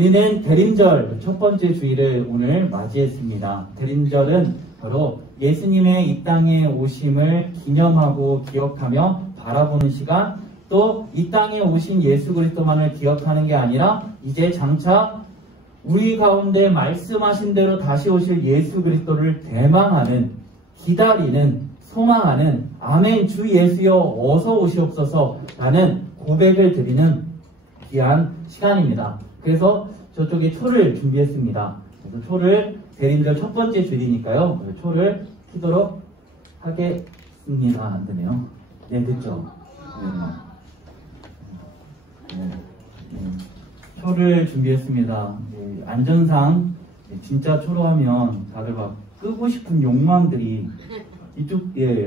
우리는 대림절 첫 번째 주일을 오늘 맞이했습니다. 대림절은 바로 예수님의 이 땅에 오심을 기념하고 기억하며 바라보는 시간, 또 이 땅에 오신 예수 그리스도만을 기억하는 게 아니라 이제 장차 우리 가운데 말씀하신 대로 다시 오실 예수 그리스도를 대망하는, 기다리는, 소망하는 아멘 주 예수여 어서 오시옵소서 라는 고백을 드리는 귀한 시간입니다. 그래서 저쪽에 초를 준비했습니다. 그래서 초를 대림절 첫 번째 주일이니까요. 초를 켜도록 하겠습니다. 안 되네요. 네, 됐죠? 네. 초를 준비했습니다. 네, 안전상 진짜 초로 하면 다들 막 끄고 싶은 욕망들이 이쪽,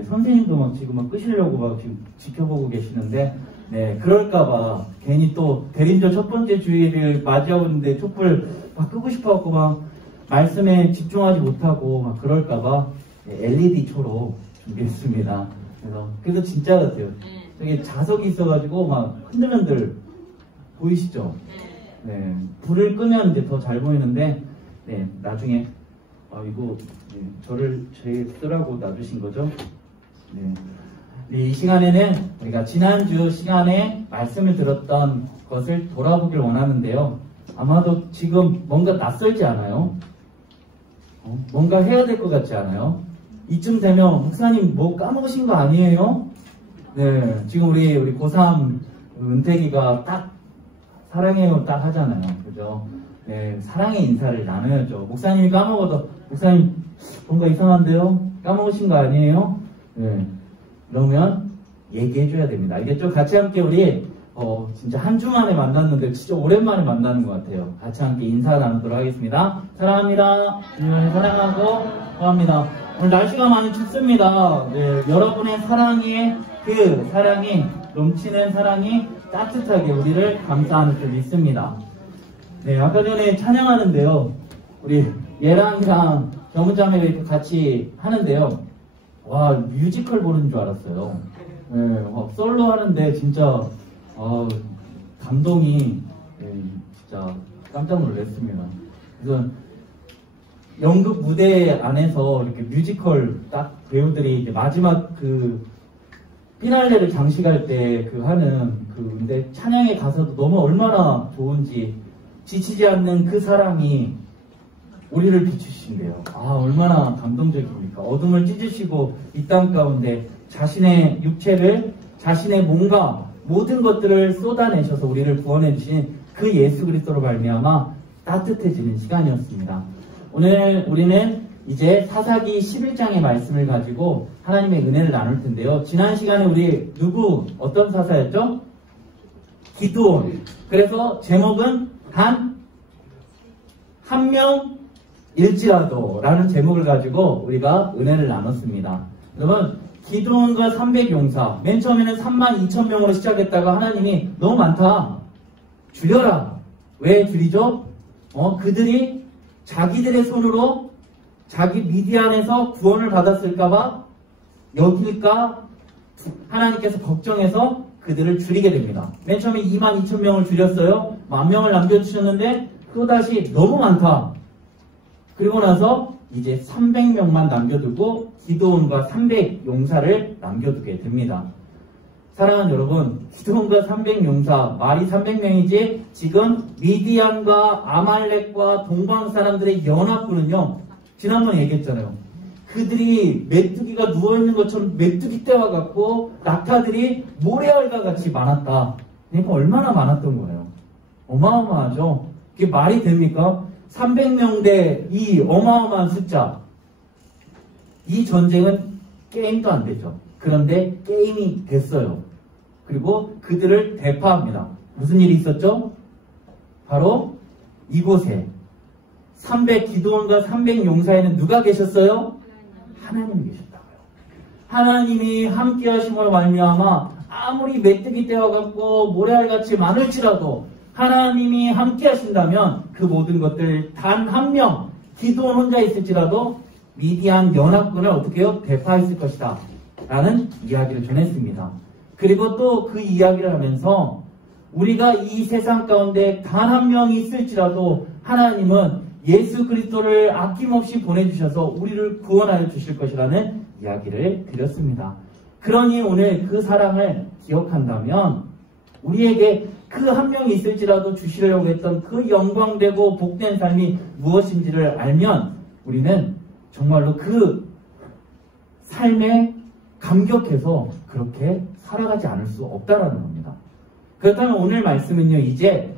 선생님도 막 지금 막 끄시려고 막 지금 지켜보고 계시는데, 네, 그럴까봐 괜히 또 대림절 첫 번째 주일을 맞이하고 있는데 촛불 막 끄고 싶어갖고 막 말씀에 집중하지 못하고 막 그럴까봐 LED 초로 준비했습니다. 그래서 진짜 같아요. 저기 자석이 있어가지고 막 흔들흔들 보이시죠? 네, 불을 끄면 이제 더 잘 보이는데, 네, 나중에 이거 저를 제일 쓰라고 놔주신 거죠? 네. 네, 이 시간에는 우리가 지난주 시간에 말씀을 들었던 것을 돌아보길 원하는데요. 아마도 지금 뭔가 낯설지 않아요? 뭔가 해야 될 것 같지 않아요? 이쯤 되면 목사님 뭐 까먹으신 거 아니에요? 네, 지금 우리 고3 은택이가 딱 사랑해요 딱 하잖아요. 그죠? 네, 사랑의 인사를 나눠야죠. 목사님이 까먹어도 목사님 뭔가 이상한데요? 까먹으신 거 아니에요? 네. 그러면 얘기해줘야 됩니다. 알겠죠? 같이 함께 우리 진짜 한 주 만에 만났는데 진짜 오랜만에 만나는 것 같아요. 같이 함께 인사 나누도록 하겠습니다. 사랑합니다. 주님을 사랑하고 고맙니다. 오늘 날씨가 많이 춥습니다. 네, 여러분의 사랑이 넘치는 사랑이 따뜻하게 우리를 감싸는 줄 믿습니다. 네, 아까 전에 찬양하는데요. 우리 얘랑이랑 경문자매가 이렇게 같이 하는데요. 와, 뮤지컬 보는 줄 알았어요. 네, 솔로 하는데 진짜 감동이 진짜 깜짝 놀랐습니다. 그래서 연극 무대 안에서 이렇게 뮤지컬 딱 배우들이 이제 마지막 그 피날레를 장식할 때 하는 근데 찬양의 가사도 너무 얼마나 좋은지, 지치지 않는 그 사랑이 우리를 비추신대요. 얼마나 감동적입니까? 어둠을 찢으시고 이 땅 가운데 자신의 육체를, 자신의 몸과 모든 것들을 쏟아내셔서 우리를 구원해 주신 그 예수 그리스도로 말미암아 따뜻해지는 시간이었습니다. 오늘 우리는 이제 사사기 11장의 말씀을 가지고 하나님의 은혜를 나눌 텐데요. 지난 시간에 우리 어떤 사사였죠? 기드온. 그래서 제목은 단 한 명일지라도 라는 제목을 가지고 우리가 은혜를 나눴습니다. 여러분, 기드온과 300용사, 맨 처음에는 32,000명으로 시작했다가 하나님이 너무 많다, 줄여라. 왜 줄이죠? 그들이 자기들의 손으로 자기 미디안에서 구원을 받았을까봐 여기니까 하나님께서 걱정해서 그들을 줄이게 됩니다. 맨 처음에 22,000명을 줄였어요. 10,000명을 남겨주셨는데 또다시 너무 많다. 그리고 나서 이제 300명만 남겨두고 기드온과 300용사를 남겨두게 됩니다. 사랑하는 여러분, 기드온과 300용사, 말이 300명이지 지금 미디안과 아말렉과 동방 사람들의 연합군은요, 지난번에 얘기했잖아요. 그들이 메뚜기가 누워있는 것처럼 메뚜기 떼와 같고 낙타들이 모래알과 같이 많았다. 그러니까 얼마나 많았던 거예요. 어마어마하죠. 그게 말이 됩니까? 300명 대 이 어마어마한 숫자. 이 전쟁은 게임도 안 되죠. 그런데 게임이 됐어요. 그리고 그들을 대파합니다. 무슨 일이 있었죠? 바로 이곳에 기드온과 300용사에는 누가 계셨어요? 하나님이 계셨다고요. 하나님이 함께 하심으로 말미암아 아무리 메뚜기 떼와 같고 모래알같이 많을지라도 하나님이 함께 하신다면 그 모든 것들 단 한 명, 기드온 혼자 있을지라도 미디안 연합군을 어떻게 해요? 대파했을 것이다 라는 이야기를 전했습니다. 그리고 또 그 이야기를 하면서 우리가 이 세상 가운데 단 한 명이 있을지라도 하나님은 예수 그리스도를 아낌없이 보내주셔서 우리를 구원하여 주실 것이라는 이야기를 드렸습니다. 그러니 오늘 그 사랑을 기억한다면 우리에게 그 한 명이 있을지라도 주시려고 했던 그 영광되고 복된 삶이 무엇인지를 알면 우리는 정말로 그 삶에 감격해서 그렇게 살아가지 않을 수 없다라는 겁니다. 그렇다면 오늘 말씀은요, 이제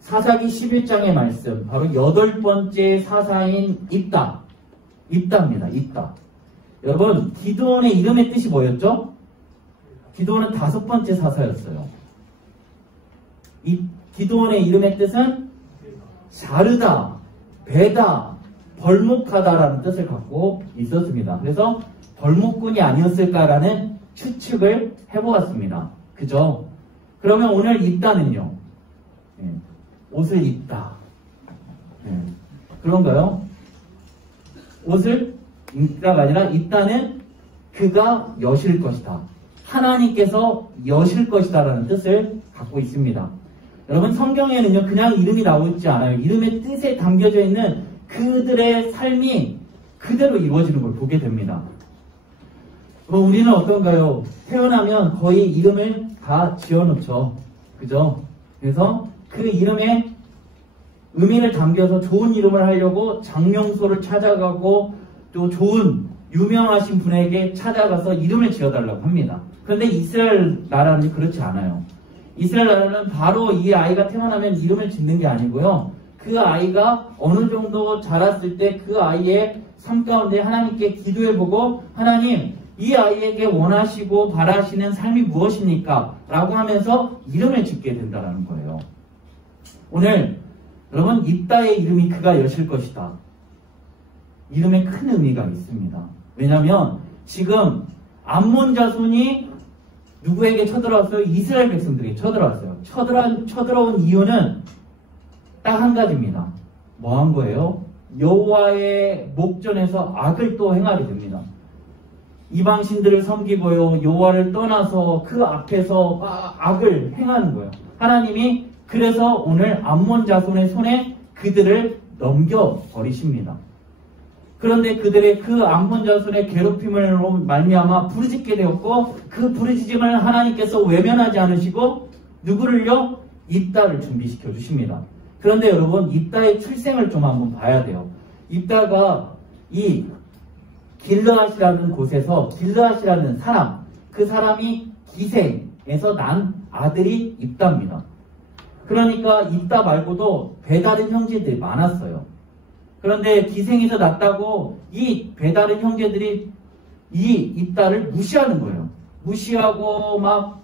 사사기 11장의 말씀, 바로 8번째 사사인 입다입니다. 입다. 여러분, 기드온의 이름의 뜻이 뭐였죠? 기드온은 5번째 사사였어요. 이 기드온의 이름의 뜻은 자르다, 베다, 벌목하다라는 뜻을 갖고 있었습니다. 그래서 벌목꾼이 아니었을까라는 추측을 해보았습니다. 그죠? 그러면 오늘 입다는요, 옷을 입다. 그런가요? 옷을 입다가 아니라 입다는 그가 여실 것이다. 하나님께서 여실 것이다 라는 뜻을 갖고 있습니다. 여러분, 성경에는요, 그냥 이름이 나오지 않아요. 이름의 뜻에 담겨져 있는 그들의 삶이 그대로 이루어지는 걸 보게 됩니다. 우리는 어떤가요? 태어나면 거의 이름을 다 지어놓죠. 그죠? 그래서 그 이름에 의미를 담겨서 좋은 이름을 하려고 장명소를 찾아가고 또 좋은 유명하신 분에게 찾아가서 이름을 지어달라고 합니다. 그런데 이스라엘 나라는 그렇지 않아요. 이스라엘 나라는 바로 이 아이가 태어나면 이름을 짓는 게 아니고요. 그 아이가 어느 정도 자랐을 때 그 아이의 삶 가운데 하나님께 기도해보고 하나님, 이 아이에게 원하시고 바라시는 삶이 무엇입니까? 라고 하면서 이름을 짓게 된다는 거예요. 오늘 여러분, 입다의 이름이 그가 여실 것이다. 이름에 큰 의미가 있습니다. 왜냐하면 지금 암몬 자손이 누구에게 쳐들어왔어요? 이스라엘 백성들에게 쳐들어왔어요. 쳐들어온 이유는 딱 한 가지입니다. 뭐 한 거예요? 여호와의 목전에서 악을 또 행하게 됩니다. 이방신들을 섬기고요, 여호와를 떠나서 그 앞에서 악을 행하는 거예요. 하나님이 그래서 오늘 암몬 자손의 손에 그들을 넘겨버리십니다. 그런데 그들의 그 암몬 자손의 괴롭힘으로 말미암아 부르짖게 되었고, 그 부르짖음을 하나님께서 외면하지 않으시고 누구를요? 입다를 준비시켜 주십니다. 그런데 여러분, 입다의 출생을 좀 한번 봐야 돼요. 입다가 이 길르앗이라는 곳에서, 길르앗이라는 사람, 그 사람이 기생에서 난 아들이 입다입니다. 그러니까 입다 말고도 배다른 형제들이 많았어요. 그런데 기생에서 났다고 이 배다른 형제들이 이 입다를 무시하는 거예요. 무시하고 막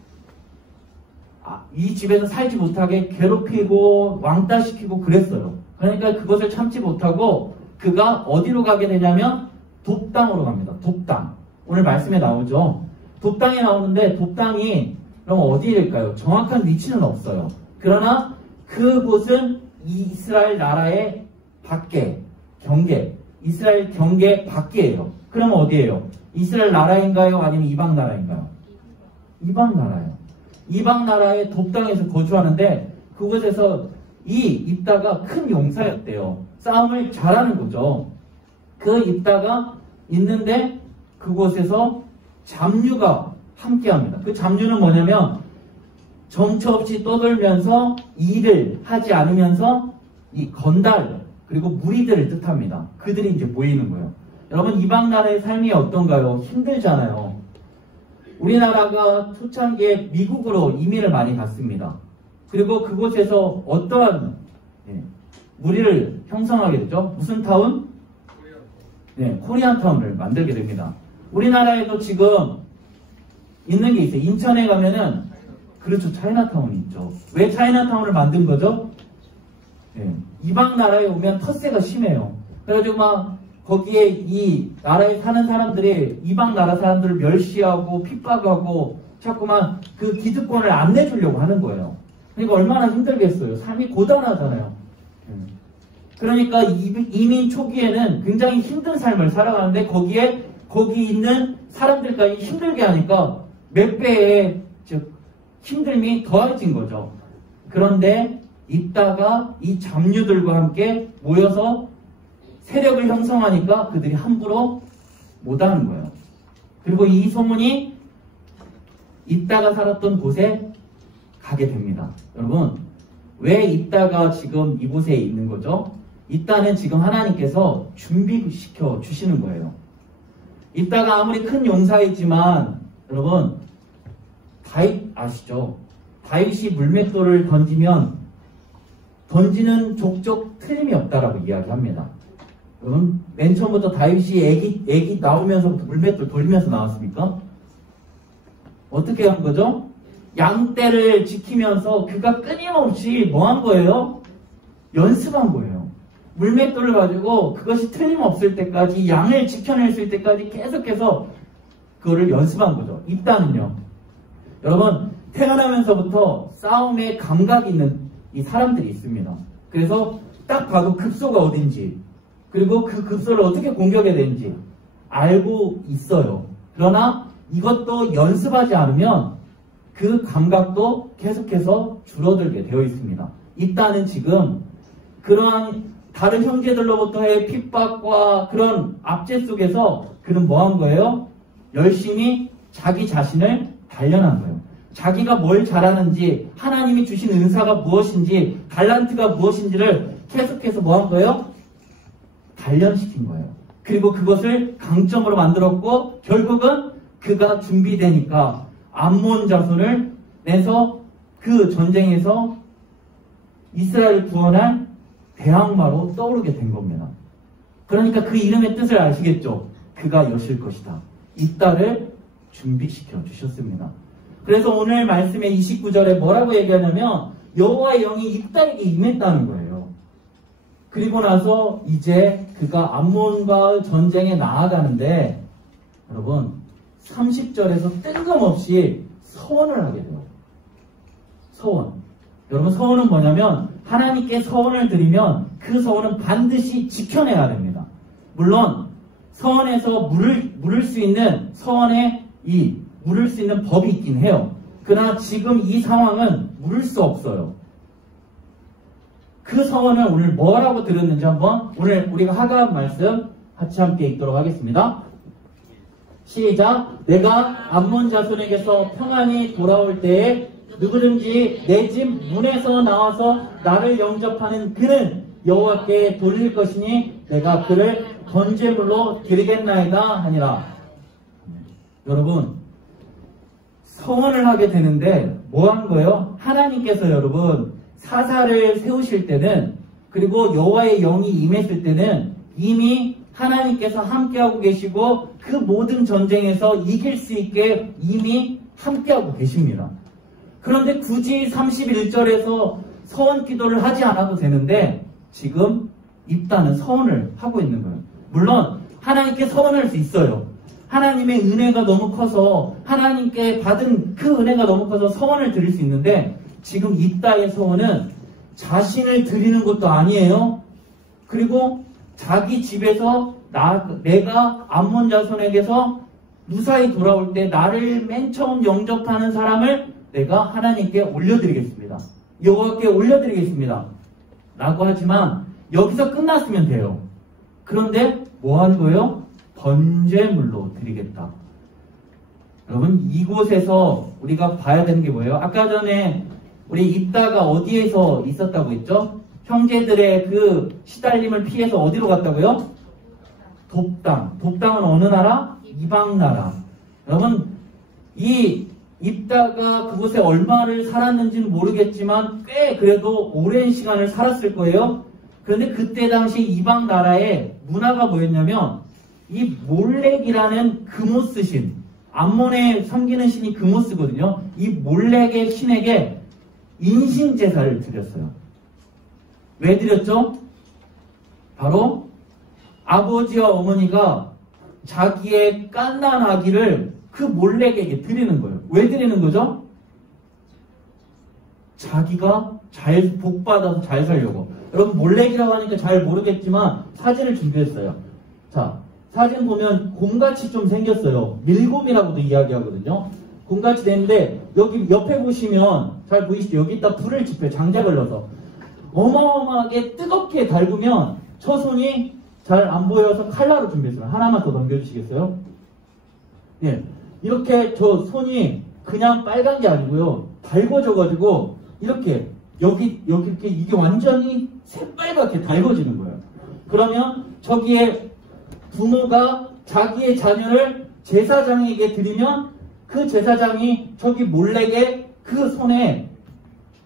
이 집에서 살지 못하게 괴롭히고 왕따시키고 그랬어요. 그러니까 그것을 참지 못하고 그가 어디로 가게 되냐면 돕당으로 갑니다. 돕당. 오늘 말씀에 나오죠. 돕당에 나오는데 돕당이 그럼 어디일까요? 정확한 위치는 없어요. 그러나 그곳은 이스라엘 나라의 밖에, 경계, 이스라엘 경계 밖이에요. 그럼 어디예요? 이스라엘 나라인가요? 아니면 이방 나라인가요? 이방 나라예요. 이방 나라의 돕당에서 거주하는데 그곳에서 이 입다가 큰 용사였대요. 싸움을 잘하는 거죠. 그 입다가 있는데 그곳에서 잡류가 함께합니다. 그 잡류는 뭐냐면 정처 없이 떠돌면서 일을 하지 않으면서 이 건달 그리고 무리들을 뜻합니다. 그들이 이제 모이는 거예요. 여러분, 이방 나라의 삶이 어떤가요? 힘들잖아요. 우리나라가 초창기에 미국으로 이민을 많이 갔습니다. 그리고 그곳에서 어떠한 무리를 형성하게 되죠? 무슨 타운? 코리안 타운을 만들게 됩니다. 우리나라에도 지금 있는 게 있어요. 인천에 가면은, 그렇죠, 차이나타운이 있죠. 왜 차이나타운을 만든 거죠? 이방 나라에 오면 텃세가 심해요. 그래가지고 막 거기에 이 나라에 사는 사람들이 이방 나라 사람들을 멸시하고 핍박하고 자꾸만 그 기득권을 안 내주려고 하는 거예요. 그러니까 얼마나 힘들겠어요. 삶이 고단하잖아요. 그러니까 이민 초기에는 굉장히 힘든 삶을 살아가는데 거기에 거기 있는 사람들까지 힘들게 하니까 몇 배의 즉 힘듦이 더해진 거죠. 그런데 이따가 이 잡류들과 함께 모여서 세력을 형성하니까 그들이 함부로 못하는 거예요. 그리고 이 소문이 이따가 살았던 곳에 가게 됩니다. 여러분, 왜 이따가 지금 이곳에 있는 거죠? 이따는 지금 하나님께서 준비시켜 주시는 거예요. 이따가 아무리 큰 용사이지만 여러분, 다윗 아시죠? 다윗이 물맷돌을 던지면 던지는 족족 틀림이 없다라고 이야기합니다. 여러분, 맨 처음부터 다윗이 애기 나오면서부터 물맷돌 돌리면서 나왔습니까? 어떻게 한 거죠? 양떼를 지키면서 그가 끊임없이 뭐 한 거예요? 연습한 거예요. 물맷돌을 가지고 그것이 틀림없을 때까지, 양을 지켜낼 수 있을 때까지 계속해서 그거를 연습한 거죠. 이따는요. 여러분, 태어나면서부터 싸움에 감각이 있는 이 사람들이 있습니다. 그래서 딱 봐도 급소가 어딘지, 그리고 그 급소를 어떻게 공격해야 되는지 알고 있어요. 그러나 이것도 연습하지 않으면 그 감각도 계속해서 줄어들게 되어 있습니다. 이따는 지금 그러한 다른 형제들로부터의 핍박과 그런 압제 속에서 그는 뭐 한 거예요? 열심히 자기 자신을 단련한 거예요. 자기가 뭘 잘하는지, 하나님이 주신 은사가 무엇인지, 달란트가 무엇인지를 계속해서 뭐 한 거예요? 단련시킨 거예요. 그리고 그것을 강점으로 만들었고, 결국은 그가 준비되니까 암몬 자손을 내서 그 전쟁에서 이스라엘을 구원한 대항마로 떠오르게 된 겁니다. 그러니까 그 이름의 뜻을 아시겠죠? 그가 여실 것이다. 이따를 준비시켜 주셨습니다. 그래서 오늘 말씀의 29절에 뭐라고 얘기하냐면 여호와의 영이 이따에게 임했다는 거예요. 그리고 나서 이제 그가 암몬과 전쟁에 나아가는데 여러분 30절에서 뜬금없이 서원을 하게 돼요. 서원. 여러분 서원은 뭐냐면 하나님께 서원을 드리면 그 서원은 반드시 지켜내야 됩니다. 물론 서원에서 물을 수 있는 서원에 물을 수 있는 법이 있긴 해요. 그러나 지금 이 상황은 물을 수 없어요. 그 서원을 오늘 뭐라고 들었는지 한번 오늘 우리가 하갑 말씀 같이 함께 읽도록 하겠습니다. 시작. 내가 암몬 자손에게서 평안히 돌아올 때에 누구든지 내 집 문에서 나와서 나를 영접하는 그는 여호와께 돌릴 것이니 내가 그를 번제물로 드리겠나이다 하니라. 여러분 서원을 하게 되는데 뭐 한 거예요? 하나님께서 여러분 사사를 세우실 때는 그리고 여호와의 영이 임했을 때는 이미 하나님께서 함께하고 계시고 그 모든 전쟁에서 이길 수 있게 이미 함께하고 계십니다. 그런데 굳이 31절에서 서원 기도를 하지 않아도 되는데 지금 입다는 서원을 하고 있는 거예요. 물론 하나님께 서원할 수 있어요. 하나님의 은혜가 너무 커서 하나님께 받은 그 은혜가 너무 커서 서원을 드릴 수 있는데 지금 입다의 서원은 자신을 드리는 것도 아니에요. 그리고 자기 집에서 내가 암몬 자손에게서 무사히 돌아올 때 나를 맨 처음 영접하는 사람을 내가 하나님께 올려드리겠습니다. 여호와께 올려드리겠습니다. 라고 하지만 여기서 끝났으면 돼요. 그런데 뭐 하는 거예요? 번제물로 드리겠다. 여러분 이곳에서 우리가 봐야 되는 게 뭐예요? 아까 전에 우리 입다가 어디에서 있었다고 했죠? 형제들의 그 시달림을 피해서 어디로 갔다고요? 돕당. 돕당은 어느 나라? 이방 나라. 여러분 이 입다가 그곳에 얼마를 살았는지는 모르겠지만 꽤 그래도 오랜 시간을 살았을 거예요. 그런데 그때 당시 이방 나라의 문화가 뭐였냐면 이 몰렉이라는 금오스 신, 암몬에 섬기는 신이 금오스거든요. 이 몰렉의 신에게 인신제사를 드렸어요. 왜 드렸죠? 바로 아버지와 어머니가 자기의 갓난 아기를 그 몰렉에게 드리는 거예요. 왜 드리는 거죠? 자기가 잘 복받아서 잘 살려고. 여러분 몰렉이라고 하니까 잘 모르겠지만 사진을 준비했어요. 자, 사진 보면 곰같이 좀 생겼어요. 밀곰이라고도 이야기하거든요. 돈같이 되는데 여기 옆에 보시면 잘 보이시죠? 여기다 불을 지펴요. 장작을 넣어서 어마어마하게 뜨겁게 달구면 저 손이 잘 안 보여서 칼날을 준비했어요. 하나만 더 넘겨주시겠어요? 예, 이렇게 저 손이 그냥 빨간 게 아니고요. 달궈져가지고 이렇게 여기 이렇게 이게 완전히 새빨갛게 달궈지는 거예요. 그러면 저기에 부모가 자기의 자녀를 제사장에게 드리면 그 제사장이 저기 몰래게 그 손에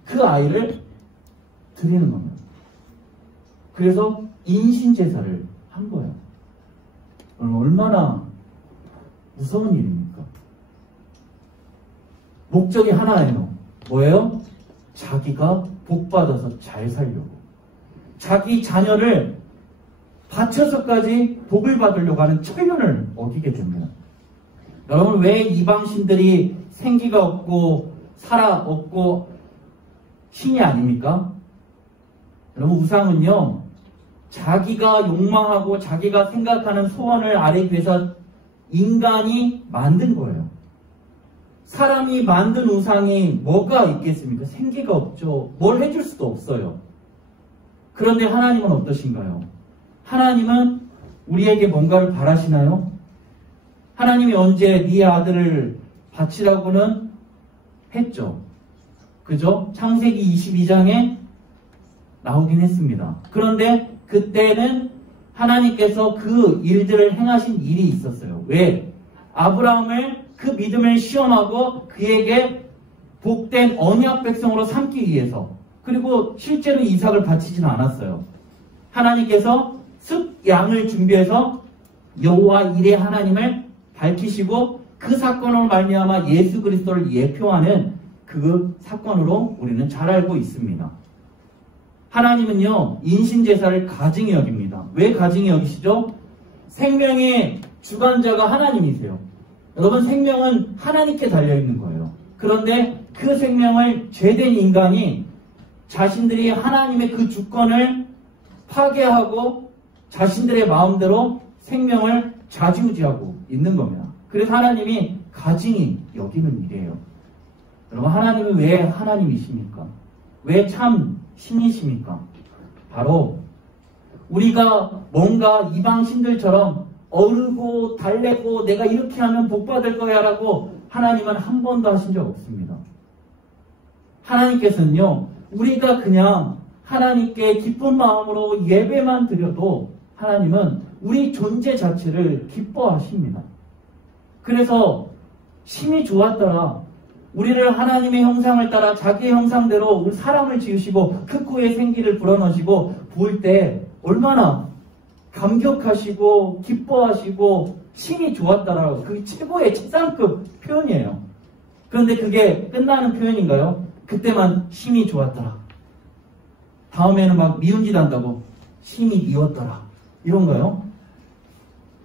그 아이를 드리는 겁니다. 그래서 인신제사를 한 거예요. 얼마나 무서운 일입니까? 목적이 하나예요. 뭐예요? 자기가 복받아서 잘 살려고. 자기 자녀를 바쳐서까지 복을 받으려고 하는 철련을 어기게 됩니다. 여러분, 왜 이방신들이 생기가 없고 살아 없고 신이 아닙니까? 여러분, 우상은요, 자기가 욕망하고 자기가 생각하는 소원을 아뢰기 위해서 인간이 만든 거예요. 사람이 만든 우상이 뭐가 있겠습니까? 생기가 없죠. 뭘 해줄 수도 없어요. 그런데 하나님은 어떠신가요? 하나님은 우리에게 뭔가를 바라시나요? 하나님이 언제 네 아들을 바치라고는 했죠. 그죠? 창세기 22장에 나오긴 했습니다. 그런데 그때는 하나님께서 그 일들을 행하신 일이 있었어요. 왜? 아브라함을 그 믿음을 시험하고 그에게 복된 언약 백성으로 삼기 위해서. 그리고 실제로 이삭을 바치지는 않았어요. 하나님께서 숫양을 준비해서 여호와 이레 하나님을 밝히시고 그 사건으로 말미암아 예수 그리스도를 예표하는 그 사건으로 우리는 잘 알고 있습니다. 하나님은요, 인신제사를 가증히 여깁니다. 왜 가증히 여기시죠? 생명의 주관자가 하나님이세요. 여러분, 생명은 하나님께 달려있는 거예요. 그런데 그 생명을 죄된 인간이 자신들이 하나님의 그 주권을 파괴하고 자신들의 마음대로 생명을 좌지우지하고 있는 겁니다. 그래서 하나님이 가증히 여기는 일이에요. 여러분, 하나님은 왜 하나님이십니까? 왜 참 신이십니까? 바로 우리가 뭔가 이방신들처럼 어르고 달래고 내가 이렇게 하면 복 받을 거야 라고 하나님은 한 번도 하신 적 없습니다. 하나님께서는요, 우리가 그냥 하나님께 기쁜 마음으로 예배만 드려도 하나님은 우리 존재 자체를 기뻐하십니다. 그래서 심히 좋았더라. 우리를 하나님의 형상을 따라 자기의 형상대로 우리 사람을 지으시고 흙구에 생기를 불어넣으시고 부을 때 얼마나 감격하시고 기뻐하시고 심히 좋았다라고, 그게 최고의 최상급 표현이에요. 그런데 그게 끝나는 표현인가요? 그때만 심히 좋았더라. 다음에는 막 미운 짓 한다고 심히 미웠더라. 이런가요?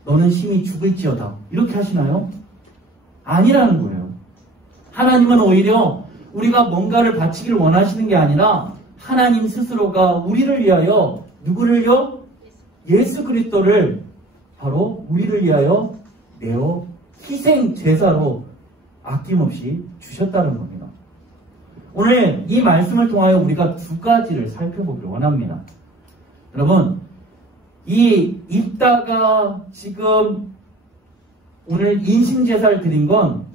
너는 심히 죽을지어다. 이렇게 하시나요? 아니라는 거예요. 하나님은 오히려 우리가 뭔가를 바치기를 원하시는 게 아니라 하나님 스스로가 우리를 위하여 누구를요? 예수 그리스도를 바로 우리를 위하여 내어 희생 제사로 아낌없이 주셨다는 겁니다. 오늘 이 말씀을 통하여 우리가 두 가지를 살펴보기를 원합니다. 여러분, 이 입다가 지금 오늘 인신제사를 드린 건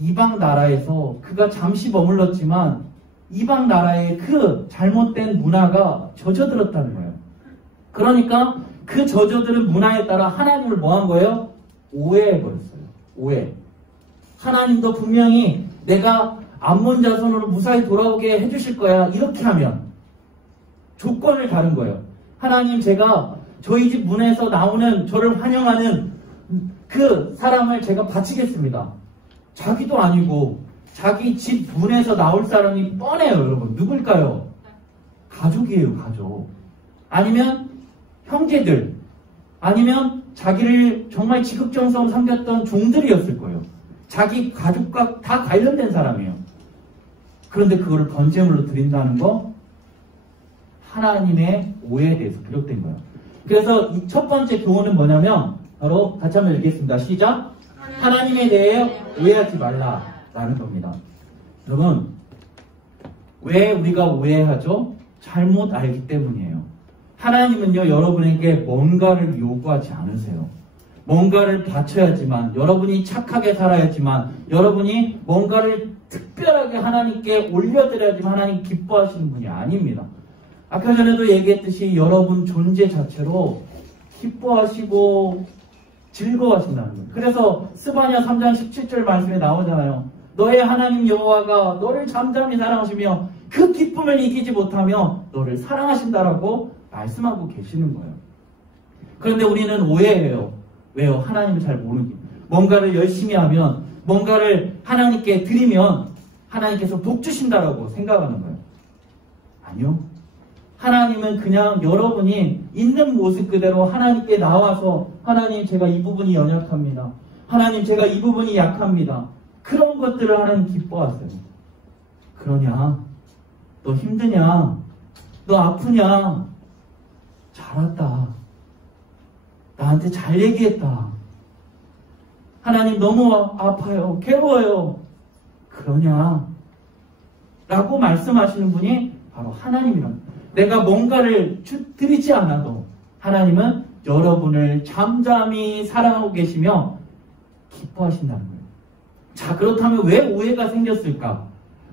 이방 나라에서 그가 잠시 머물렀지만 이방 나라의 그 잘못된 문화가 젖어들었다는 거예요. 그러니까 그 젖어드는 문화에 따라 하나님을 뭐 한 거예요? 오해해버렸어요. 오해. 하나님도 분명히 내가 암몬 자손으로 무사히 돌아오게 해주실 거야. 이렇게 하면 조건을 다른 거예요. 하나님, 제가 저희 집 문에서 나오는 저를 환영하는 그 사람을 제가 바치겠습니다. 자기도 아니고 자기 집 문에서 나올 사람이 뻔해요. 여러분, 누굴까요? 가족이에요. 가족. 아니면 형제들, 아니면 자기를 정말 지극정성으로 섬겼던 종들이었을 거예요. 자기 가족과 다 관련된 사람이에요. 그런데 그거를 번제물로 드린다는 거, 하나님의 오해에 대해서 기록된 거예요. 그래서 이 첫 번째 교훈은 뭐냐면 바로 같이 한번 읽겠습니다. 시작. 하나님에 대해 오해하지 말라라는 겁니다. 여러분, 왜 우리가 오해하죠? 잘못 알기 때문이에요. 하나님은요, 여러분에게 뭔가를 요구하지 않으세요. 뭔가를 바쳐야지만, 여러분이 착하게 살아야지만, 여러분이 뭔가를 특별하게 하나님께 올려드려야지만 하나님 기뻐하시는 분이 아닙니다. 아까 전에도 얘기했듯이 여러분 존재 자체로 기뻐하시고 즐거워하신다는 거예요. 그래서 스바냐 3장 17절 말씀에 나오잖아요. 너의 하나님 여호와가 너를 잠잠히 사랑하시며 그 기쁨을 이기지 못하며 너를 사랑하신다라고 말씀하고 계시는 거예요. 그런데 우리는 오해해요. 왜요? 하나님을 잘 모르기. 뭔가를 열심히 하면, 뭔가를 하나님께 드리면 하나님께서 복 주신다라고 생각하는 거예요. 아니요. 하나님은 그냥 여러분이 있는 모습 그대로 하나님께 나와서 하나님 제가 이 부분이 연약합니다. 하나님 제가 이 부분이 약합니다. 그런 것들을 하나님 기뻐하세요. 그러냐? 너 힘드냐? 너 아프냐? 잘 왔다. 나한테 잘 얘기했다. 하나님 너무 아파요. 괴로워요. 그러냐? 라고 말씀하시는 분이 바로 하나님이랍니다. 내가 뭔가를 드리지 않아도 하나님은 여러분을 잠잠히 사랑하고 계시며 기뻐하신다는 거예요. 자, 그렇다면 왜 오해가 생겼을까?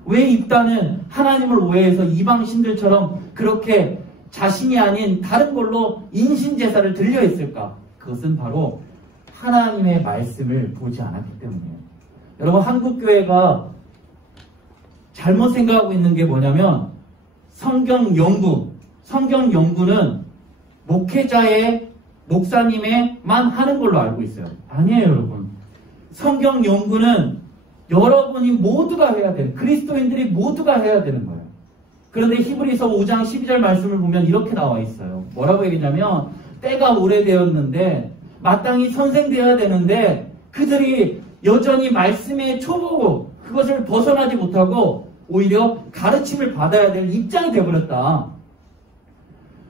왜 입단은 하나님을 오해해서 이방신들처럼 그렇게 자신이 아닌 다른 걸로 인신제사를 드려 했을까? 그것은 바로 하나님의 말씀을 보지 않았기 때문이에요. 여러분, 한국교회가 잘못 생각하고 있는 게 뭐냐면 성경 연구는 목회자의 목사님의만 하는 걸로 알고 있어요. 아니에요, 여러분. 성경 연구는 여러분이 모두가 해야 되는, 그리스도인들이 모두가 해야 되는 거예요. 그런데 히브리서 5장 12절 말씀을 보면 이렇게 나와 있어요. 뭐라고 얘기냐면 때가 오래되었는데 마땅히 선생되어야 되는데 그들이 여전히 말씀의 초보 그것을 벗어나지 못하고 오히려 가르침을 받아야 될 입장이 되어버렸다.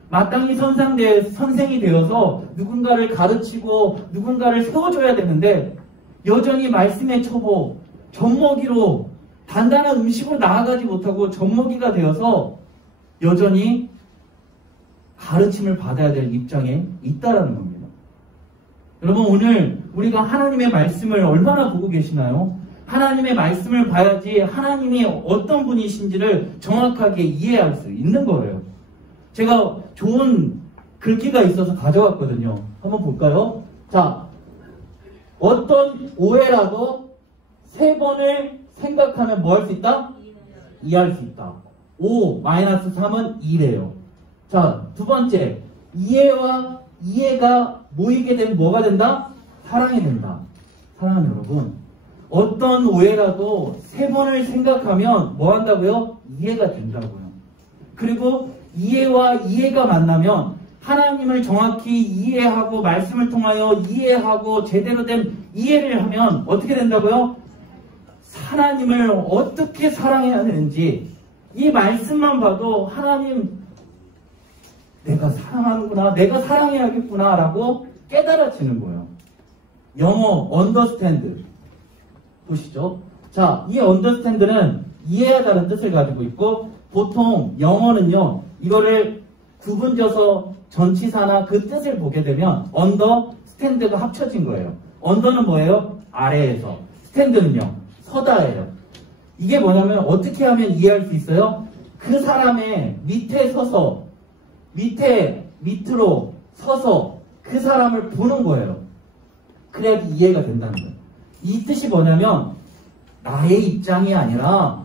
마땅히 선생이 되어서 누군가를 가르치고 누군가를 세워줘야 되는데 여전히 말씀의 초보, 젖먹이로 단단한 음식으로 나아가지 못하고 젖먹이가 되어서 여전히 가르침을 받아야 될 입장에 있다라는 겁니다. 여러분, 오늘 우리가 하나님의 말씀을 얼마나 보고 계시나요? 하나님의 말씀을 봐야지 하나님이 어떤 분이신지를 정확하게 이해할 수 있는 거예요. 제가 좋은 글귀가 있어서 가져왔거든요. 한번 볼까요? 자, 어떤 오해라도 3번을 생각하면 뭐 할 수 있다? 이해할 수 있다. 5-3은 2래요. 자, 두 번째, 이해와 이해가 모이게 되면 뭐가 된다? 사랑이 된다. 사랑하는 여러분, 어떤 오해라도 3번을 생각하면 뭐 한다고요? 이해가 된다고요. 그리고 이해와 이해가 만나면 하나님을 정확히 이해하고 말씀을 통하여 이해하고 제대로 된 이해를 하면 어떻게 된다고요? 하나님을 어떻게 사랑해야 되는지 이 말씀만 봐도 하나님 내가 사랑하는구나, 내가 사랑해야겠구나 라고 깨달아지는 거예요. 영어 understand 보시죠. 자, 이 understand는 이해하다는 뜻을 가지고 있고 보통 영어는요 이거를 구분져서 전치사나 그 뜻을 보게 되면 understand가 합쳐진 거예요. under는 뭐예요? 아래에서. stand는요 서다예요. 이게 뭐냐면 어떻게 하면 이해할 수 있어요? 그 사람의 밑에 서서 밑으로 서서 그 사람을 보는 거예요. 그래야 이해가 된다는 거예요. 이 뜻이 뭐냐면 나의 입장이 아니라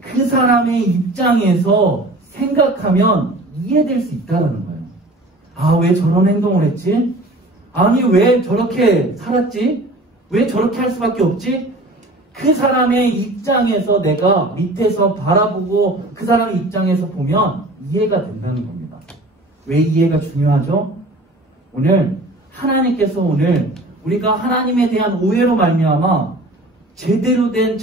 그 사람의 입장에서 생각하면 이해될 수 있다는 거예요. 아, 왜 저런 행동을 했지? 아니, 왜 저렇게 살았지? 왜 저렇게 할 수밖에 없지? 그 사람의 입장에서 내가 밑에서 바라보고 그 사람의 입장에서 보면 이해가 된다는 겁니다. 왜 이해가 중요하죠? 오늘 하나님께서 오늘 우리가 하나님에 대한 오해로 말미암아 제대로 된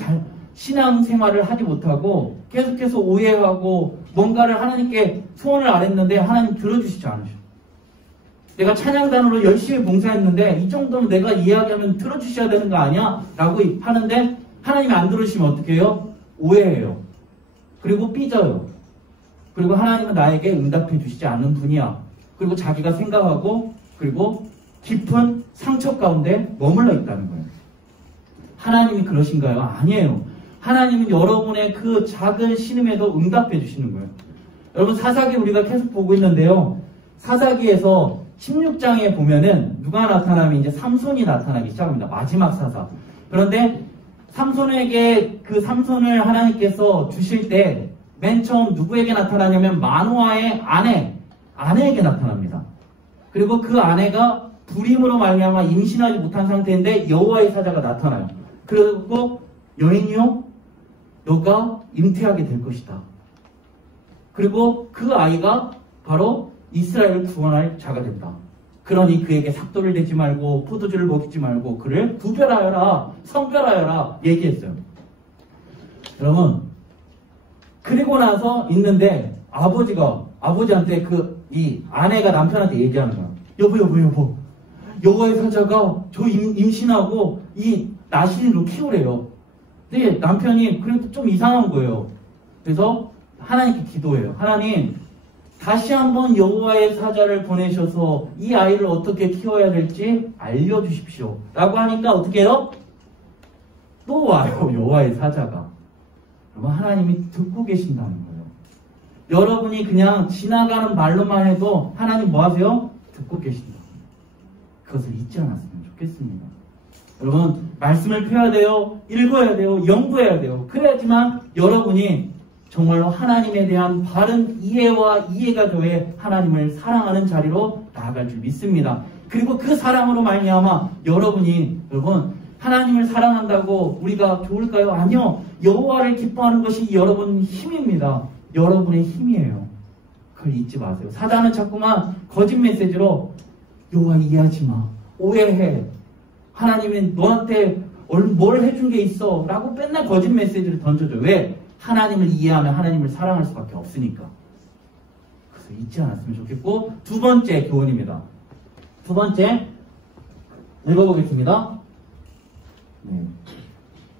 신앙생활을 하지 못하고 계속해서 오해하고 뭔가를 하나님께 소원을 아랬는데 하나님 들어주시지 않으셔. 내가 찬양단으로 열심히 봉사했는데 이 정도면 내가 이야기하면 들어주셔야 되는 거 아니야? 라고 하는데 하나님이 안 들으시면 어떻게 해요? 오해해요. 그리고 삐져요. 그리고 하나님은 나에게 응답해 주시지 않는 분이야. 그리고 자기가 생각하고 그리고 깊은 상처 가운데 머물러 있다는 거예요. 하나님이 그러신가요? 아니에요. 하나님은 여러분의 그 작은 신음에도 응답해 주시는 거예요. 여러분 사사기 우리가 계속 보고 있는데요. 사사기에서 16장에 보면은 누가 나타나면 이제 삼손이 나타나기 시작합니다. 마지막 사사. 그런데 삼손에게 그 삼손을 하나님께서 주실 때 맨 처음 누구에게 나타나냐면 마노아의 아내에게 나타납니다. 그리고 그 아내가 불임으로 말미암아 임신하지 못한 상태인데 여호와의 사자가 나타나요. 그리고 여인이요, 너가 잉태하게 될 것이다. 그리고 그 아이가 바로 이스라엘을 구원할 자가 된다. 그러니 그에게 삭도를 내지 말고 포도주를 먹이지 말고 그를 구별하여라, 성별하여라 얘기했어요. 여러분, 그리고 나서 있는데 아버지한테 이 아내가 남편한테 얘기하는 거야. 여보. 여호와의 사자가 저 임신하고 이 나시린으로 키우래요. 근데 남편이 그래도 좀 이상한 거예요. 그래서 하나님께 기도해요. 하나님, 다시 한번 여호와의 사자를 보내셔서 이 아이를 어떻게 키워야 될지 알려주십시오. 라고 하니까 어떻게 해요? 또 와요, 여호와의 사자가. 하나님이 듣고 계신다는 거예요. 여러분이 그냥 지나가는 말로만 해도 하나님 뭐 하세요? 듣고 계신다. 그것을 잊지 않았으면 좋겠습니다. 여러분, 말씀을 펴야 돼요. 읽어야 돼요. 연구해야 돼요. 그래야지만 여러분이 정말로 하나님에 대한 바른 이해와 이해가 더해 하나님을 사랑하는 자리로 나아갈 줄 믿습니다. 그리고 그 사랑으로 말미암아 여러분 하나님을 사랑한다고 우리가 좋을까요? 아니요. 여호와를 기뻐하는 것이 여러분 힘입니다. 여러분의 힘이에요. 그걸 잊지 마세요. 사단은 자꾸만 거짓 메시지로 여호와 이해하지 마. 오해해. 하나님은 너한테 뭘 해준 게 있어. 라고 맨날 거짓 메시지를 던져줘. 왜? 하나님을 이해하면 하나님을 사랑할 수밖에 없으니까. 그래서 잊지 않았으면 좋겠고, 두 번째 교훈입니다. 두 번째 읽어보겠습니다. 네.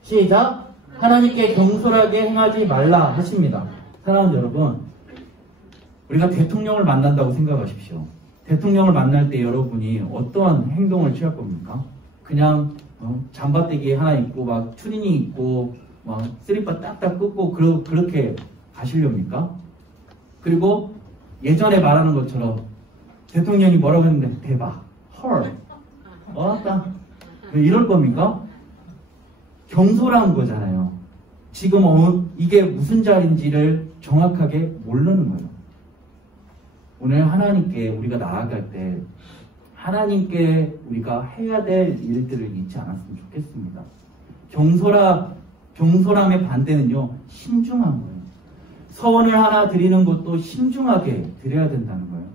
시작. 하나님께 경솔하게 행하지 말라 하십니다. 사랑하는 여러분, 우리가 대통령을 만난다고 생각하십시오. 대통령을 만날 때 여러분이 어떠한 행동을 취할 겁니까? 그냥 잠바떼기 하나 입고 막 추리닝 입고 막 슬리퍼 딱딱 끊고 그렇게 가시렵니까? 그리고 예전에 말하는 것처럼 대통령이 뭐라고 했는데 대박, 헐, 딱 이럴 겁니까? 경솔한 거잖아요. 지금 이게 무슨 자리인지를 정확하게 모르는 거예요. 오늘 하나님께 우리가 나아갈 때 하나님께 우리가 해야 될 일들을 잊지 않았으면 좋겠습니다. 경솔함의 반대는요, 신중한 거예요. 서원을 하나 드리는 것도 신중하게 드려야 된다는 거예요.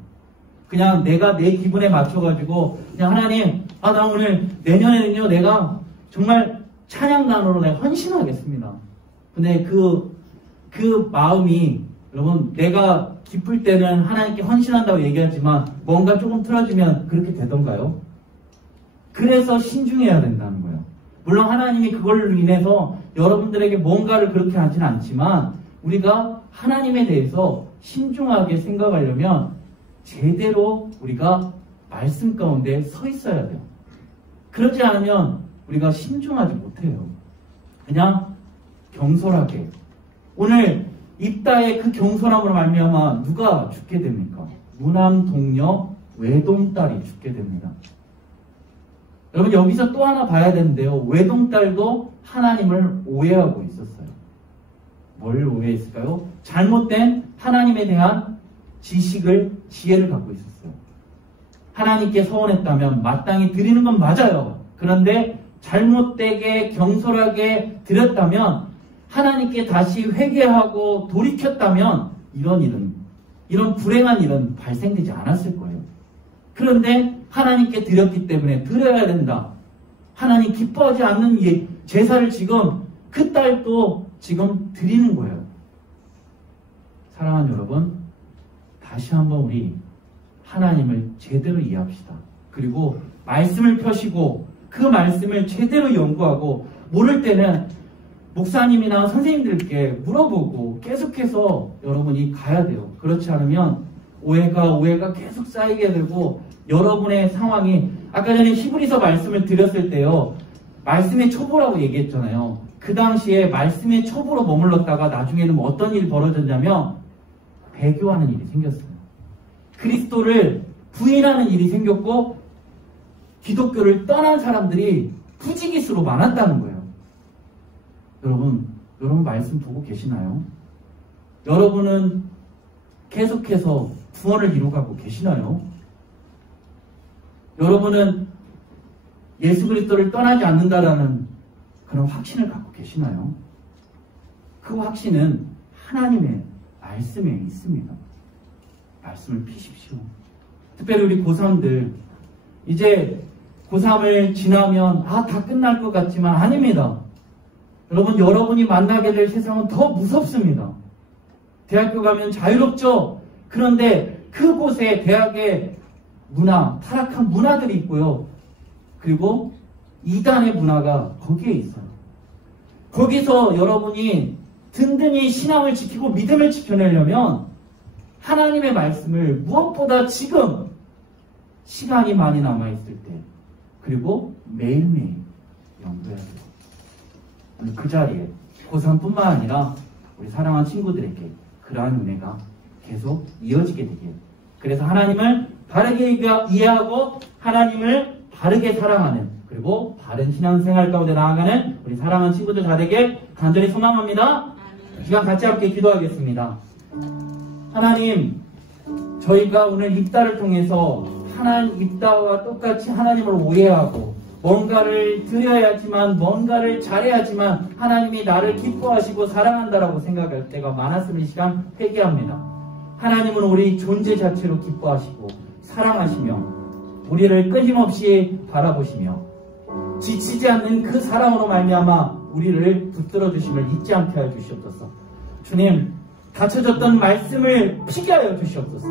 그냥 내가 내 기분에 맞춰가지고 그냥 하나님, 나 오늘 내년에는요 내가 정말 찬양단으로 내가 헌신하겠습니다. 근데 그 마음이 여러분, 내가 기쁠 때는 하나님께 헌신한다고 얘기하지만 뭔가 조금 틀어지면 그렇게 되던가요? 그래서 신중해야 된다는 거예요. 물론 하나님이 그걸로 인해서 여러분들에게 뭔가를 그렇게 하지는 않지만 우리가 하나님에 대해서 신중하게 생각하려면 제대로 우리가 말씀 가운데 서 있어야 돼요. 그렇지 않으면 우리가 신중하지 못해요. 그냥 경솔하게. 오늘 입다의 그 경솔함으로 말미암아 누가 죽게 됩니까? 무남 동녀 외동딸이 죽게 됩니다. 여러분, 여기서 또 하나 봐야 되는데요. 외동딸도 하나님을 오해하고 있었어요. 뭘 오해했을까요? 잘못된 하나님에 대한 지혜를 갖고 있었어요. 하나님께 서원했다면 마땅히 드리는 건 맞아요. 그런데 잘못되게 경솔하게 드렸다면, 하나님께 다시 회개하고 돌이켰다면 이런 불행한 일은 발생되지 않았을 거예요. 그런데 하나님께 드렸기 때문에 드려야 된다. 하나님 기뻐하지 않는 제사를 지금 그 딸도 지금 드리는 거예요. 사랑하는 여러분, 다시 한번 우리 하나님을 제대로 이해합시다. 그리고 말씀을 펴시고 그 말씀을 제대로 연구하고 모를 때는 목사님이나 선생님들께 물어보고 계속해서 여러분이 가야 돼요. 그렇지 않으면 오해가 계속 쌓이게 되고 여러분의 상황이 아까 전에 히브리서 말씀을 드렸을 때요. 말씀의 초보라고 얘기했잖아요. 그 당시에 말씀의 초보로 머물렀다가 나중에는 어떤 일이 벌어졌냐면 배교하는 일이 생겼어요. 그리스도를 부인하는 일이 생겼고 기독교를 떠난 사람들이 부지기수로 많았다는 거예요. 여러분 말씀 보고 계시나요? 여러분은 계속해서 구원을 이루어가고 계시나요? 여러분은 예수 그리스도를 떠나지 않는다라는 그런 확신을 갖고 계시나요? 그 확신은 하나님의 말씀에 있습니다. 말씀을 피십시오. 특별히 우리 고3들 이제 고3을 지나면 다 끝날 것 같지만 아닙니다. 여러분이 만나게 될 세상은 더 무섭습니다. 대학교 가면 자유롭죠? 그런데 그곳에 대학의 문화, 타락한 문화들이 있고요. 그리고 이단의 문화가 거기에 있어요. 거기서 여러분이 든든히 신앙을 지키고 믿음을 지켜내려면 하나님의 말씀을 무엇보다 지금 시간이 많이 남아있을 때 그리고 매일매일 연구해야 돼요. 그 자리에 고3뿐만 아니라 우리 사랑하는 친구들에게 그러한 은혜가 계속 이어지게 되길. 그래서 하나님을 바르게 이해하고 하나님을 바르게 사랑하는 그리고 바른 신앙생활 가운데 나아가는 우리 사랑하는 친구들 다 되길 간절히 소망합니다. 이 시간 같이 함께 기도하겠습니다. 하나님, 저희가 오늘 입다를 통해서 입다와 똑같이 하나님을 오해하고 뭔가를 드려야지만 뭔가를 잘해야지만 하나님이 나를 기뻐하시고 사랑한다라고 생각할 때가 많았음을 이 시간 회개합니다. 하나님은 우리 존재 자체로 기뻐하시고 사랑하시며 우리를 끊임없이 바라보시며 지치지 않는 그 사랑으로 말미암아 우리를 붙들어 주심을 잊지 않게 하여 주시옵소서. 주님, 닫혀졌던 말씀을 피게 하여 주시옵소서.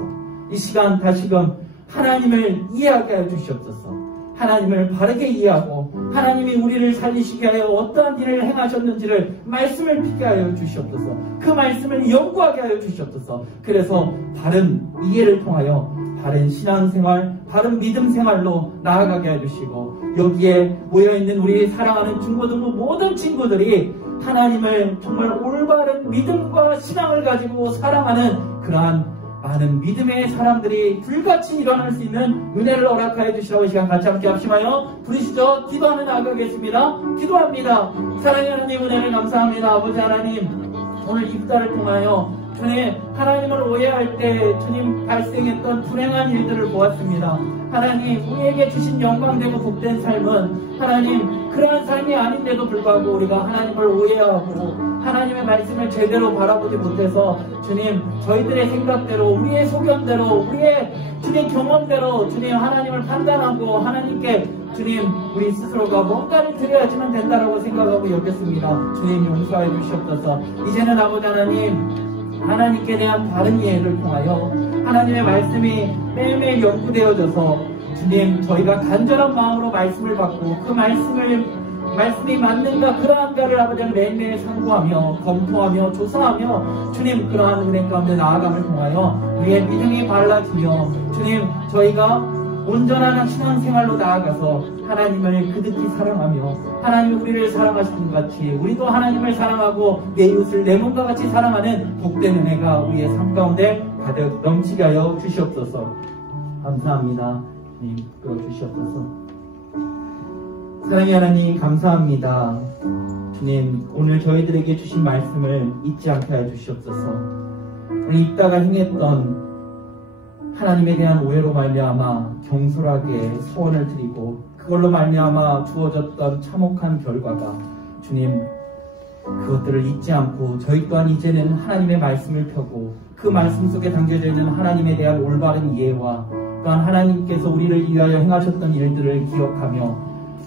이 시간 다시금 하나님을 이해하게 하여 주시옵소서. 하나님을 바르게 이해하고 하나님이 우리를 살리시게 하여 어떠한 일을 행하셨는지를 말씀을 피게 하여 주시옵소서. 그 말씀을 연구하게 하여 주시옵소서. 그래서 바른 이해를 통하여 바른 신앙생활, 바른 믿음생활로 나아가게 해주시고 여기에 모여있는 우리 사랑하는 중고등부 모든 친구들이 하나님을 정말 올바른 믿음과 신앙을 가지고 사랑하는 그러한 많은 믿음의 사람들이 불같이 일어날 수 있는 은혜를 허락하여 주시라고 이 시간 같이 함께 합심하여 부르시죠. 기도하는 나아가겠습니다. 기도합니다. 사랑하는 하나님 은혜를 감사합니다. 아버지 하나님, 오늘 입다를 통하여 주님 하나님을 오해할 때 주님 발생했던 불행한 일들을 보았습니다. 하나님, 우리에게 주신 영광되고 복된 삶은 하나님 그러한 삶이 아닌데도 불구하고 우리가 하나님을 오해하고 하나님의 말씀을 제대로 바라보지 못해서 주님 저희들의 생각대로 우리의 소견대로 우리의 주님 경험대로 주님 하나님을 판단하고 하나님께 주님 우리 스스로가 뭔가를 드려야지만 된다라고 생각하고 여겼습니다. 주님 용서해 주시옵소서. 이제는 아버지 하나님께 대한 바른 이해를 통하여 하나님의 말씀이 매일매일 연구되어져서 주님 저희가 간절한 마음으로 말씀을 받고 그 말씀이 맞는가 그러한가를 아버지는 매일매일 상고하며 검토하며 조사하며 주님 그러한 은혜 가운데 나아감을 통하여 우리의 믿음이 발라지며 주님 저희가 온전한 신앙생활로 나아가서 하나님을 그득히 사랑하며 하나님이 우리를 사랑하시는 것 같이 우리도 하나님을 사랑하고 내 이웃을 내 몸과 같이 사랑하는 복된 은혜가 우리의 삶 가운데 가득 넘치게 하여 주시옵소서. 감사합니다. 주님 주시옵소서. 사랑의 하나님 감사합니다. 주님 오늘 저희들에게 주신 말씀을 잊지 않게 하여 주시옵소서. 우리 입다가 행했던 하나님에 대한 오해로 말미암아 경솔하게 소원을 드리고 그걸로 말미암아 주어졌던 참혹한 결과가 주님 그것들을 잊지 않고 저희 또한 이제는 하나님의 말씀을 펴고 그 말씀 속에 담겨져 있는 하나님에 대한 올바른 이해와 또한 하나님께서 우리를 위하여 행하셨던 일들을 기억하며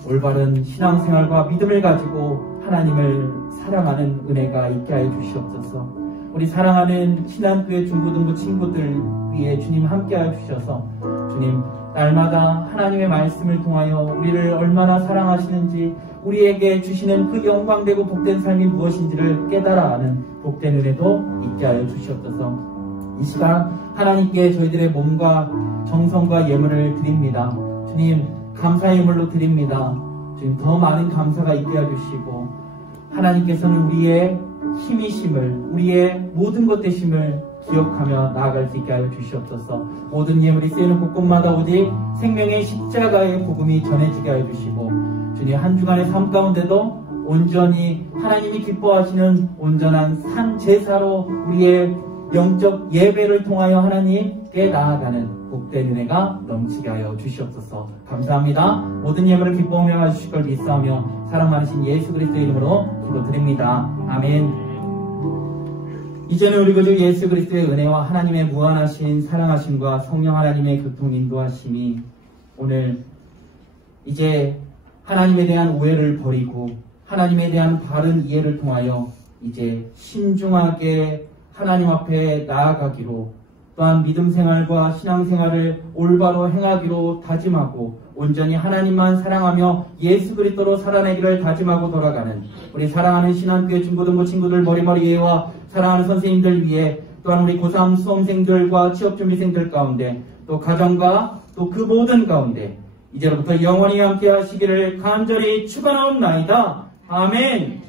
올바른 신앙생활과 믿음을 가지고 하나님을 사랑하는 은혜가 있게 하여 주시옵소서. 우리 사랑하는 신한교회 중고등부 친구들 위해 주님 함께하여 주셔서 주님 날마다 하나님의 말씀을 통하여 우리를 얼마나 사랑하시는지 우리에게 주시는 그 영광되고 복된 삶이 무엇인지를 깨달아 아는 복된 은혜도 있게 하여 주시옵소서. 이 시간 하나님께 저희들의 몸과 정성과 예물을 드립니다. 주님 감사의 예물로 드립니다. 주님 더 많은 감사가 있게 해주시고 하나님께서는 우리의 힘이심을 우리의 모든 것 되심을 기억하며 나아갈 수 있게 하여 주시옵소서. 모든 예물이 쓰이는 곳곳마다 오직 생명의 십자가의 복음이 전해지게 하여 주시고 주님 한 주간의 삶 가운데도 온전히 하나님이 기뻐하시는 온전한 산 제사로 우리의 영적 예배를 통하여 하나님께 나아가는 복된 은혜가 넘치게 하여 주시옵소서. 감사합니다. 모든 예물을 기뻐하며 가주실 걸 믿사오며 사랑 많으신 예수 그리스도의 이름으로 기도드립니다. 아멘. 이제는 우리 구주 예수 그리스도의 은혜와 하나님의 무한하신 사랑하심과 성령 하나님의 교통 인도하심이 오늘 이제 하나님에 대한 오해를 버리고 하나님에 대한 바른 이해를 통하여 이제 신중하게 하나님 앞에 나아가기로 또한 믿음 생활과 신앙 생활을 올바로 행하기로 다짐하고 온전히 하나님만 사랑하며 예수 그리스도로 살아내기를 다짐하고 돌아가는 우리 사랑하는 신한교회 중고등부 친구들 머리머리와 사랑하는 선생님들 위해 또한 우리 고3 수험생들과 취업준비생들 가운데 또 가정과 또 그 모든 가운데 이제로부터 영원히 함께 하시기를 간절히 축원하옵나이다. 아멘.